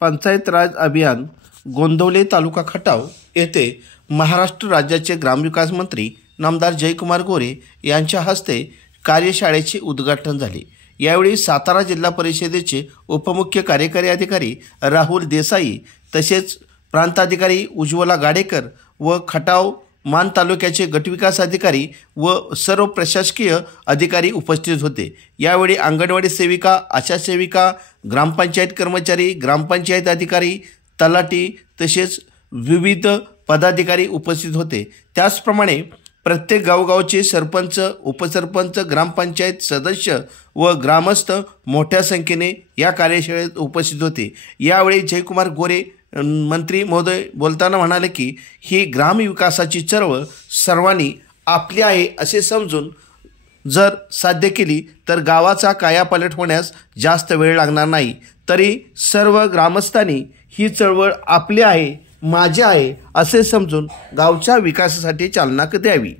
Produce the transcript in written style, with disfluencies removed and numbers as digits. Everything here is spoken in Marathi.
पंचायत राज अभियान गोंदवले तालुका खटाव येथे महाराष्ट्र राज्याचे ग्रामविकास मंत्री नामदार जयकुमार गोरे यांच्या हस्ते कार्यशाळेचे उद्घाटन झाले। यावेळी सातारा जिल्हा परिषदेचे उपमुख्य कार्यकारी अधिकारी राहुल देसाई तसेच प्रांताधिकारी उज्ज्वला गाडेकर व खटाव मान तालुक्याचे गटविकास अधिकारी व सर्व प्रशासकीय अधिकारी उपस्थित होते। यावेळी अंगणवाडी सेविका, आशा सेविका, ग्रामपंचायत कर्मचारी, ग्रामपंचायत अधिकारी, तलाठी तसेच विविध पदाधिकारी उपस्थित होते। त्याचप्रमाणे प्रत्येक गावगावचे सरपंच, उपसरपंच, ग्रामपंचायत सदस्य व ग्रामस्थ मोठ्या संख्येने या कार्यशाळेत उपस्थित होते। यावेळी जयकुमार गोरे मंत्री महोदय बोलताना म्हणाले की ही ग्रामविकासाची चळवळ सर्वांनी आपली आहे असे समजून जर साध्य केली तर गावाचा कायापालट होण्यास जास्त वेळ लागणार नाही। तरी सर्व ग्रामस्थांनी ही चळवळ आपली आहे, माझी आहे असे समजून गावच्या विकासासाठी चालना द्यावी।